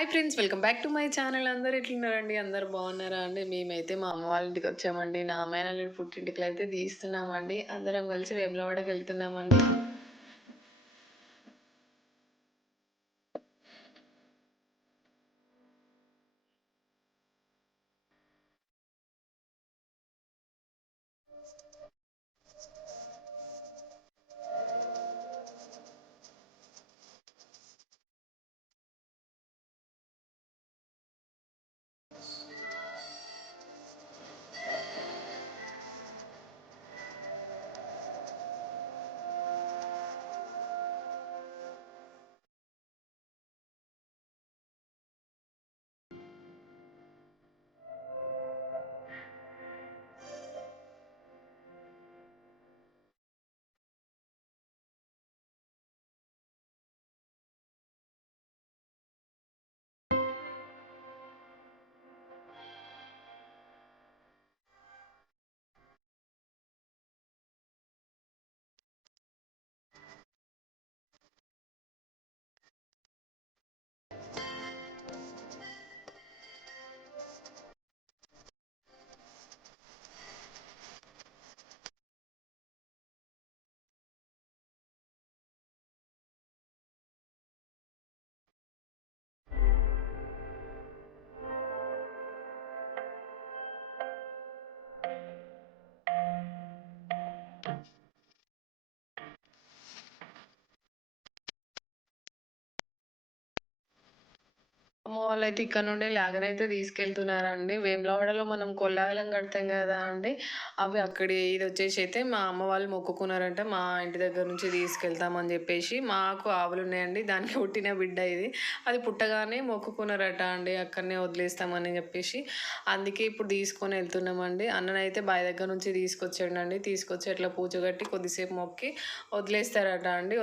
Hi friends, welcome back to my channel. అందరూ ఎట్లున్నారండి? అందరూ బాగున్నారా అండి? మేమైతే మా అమ్మ వాళ్ళ ఇంటికి వచ్చామండి. నా మేనల్లుడి పుట్టింటికి అయితే తీస్తున్నామండి. అందరం కలిసి వేములవాడకి వెళ్తున్నామండి. అమ్మ వాళ్ళైతే ఇక్కడ నుండి లాగనైతే తీసుకెళ్తున్నారండి. వేములవాడలో మనం కొల్లాగలం కడతాం కదా అండి, అవి అక్కడి ఇది వచ్చేసి అయితే మా అమ్మ వాళ్ళు మొక్కుకున్నారంటే మా ఇంటి దగ్గర నుంచి తీసుకెళ్తామని చెప్పేసి. మాకు ఆవులు ఉన్నాయండి, దానికి పుట్టిన బిడ్డ ఇది. అది పుట్టగానే మొక్కుకున్నారట అండి, అక్కడనే వదిలేస్తామని చెప్పేసి. అందుకే ఇప్పుడు తీసుకొని వెళ్తున్నామండి. అన్ననైతే బావి దగ్గర నుంచి తీసుకొచ్చాడండి. తీసుకొచ్చి అట్లా పూజ కట్టి కొద్దిసేపు మొక్కి వదిలేస్తారట అండి.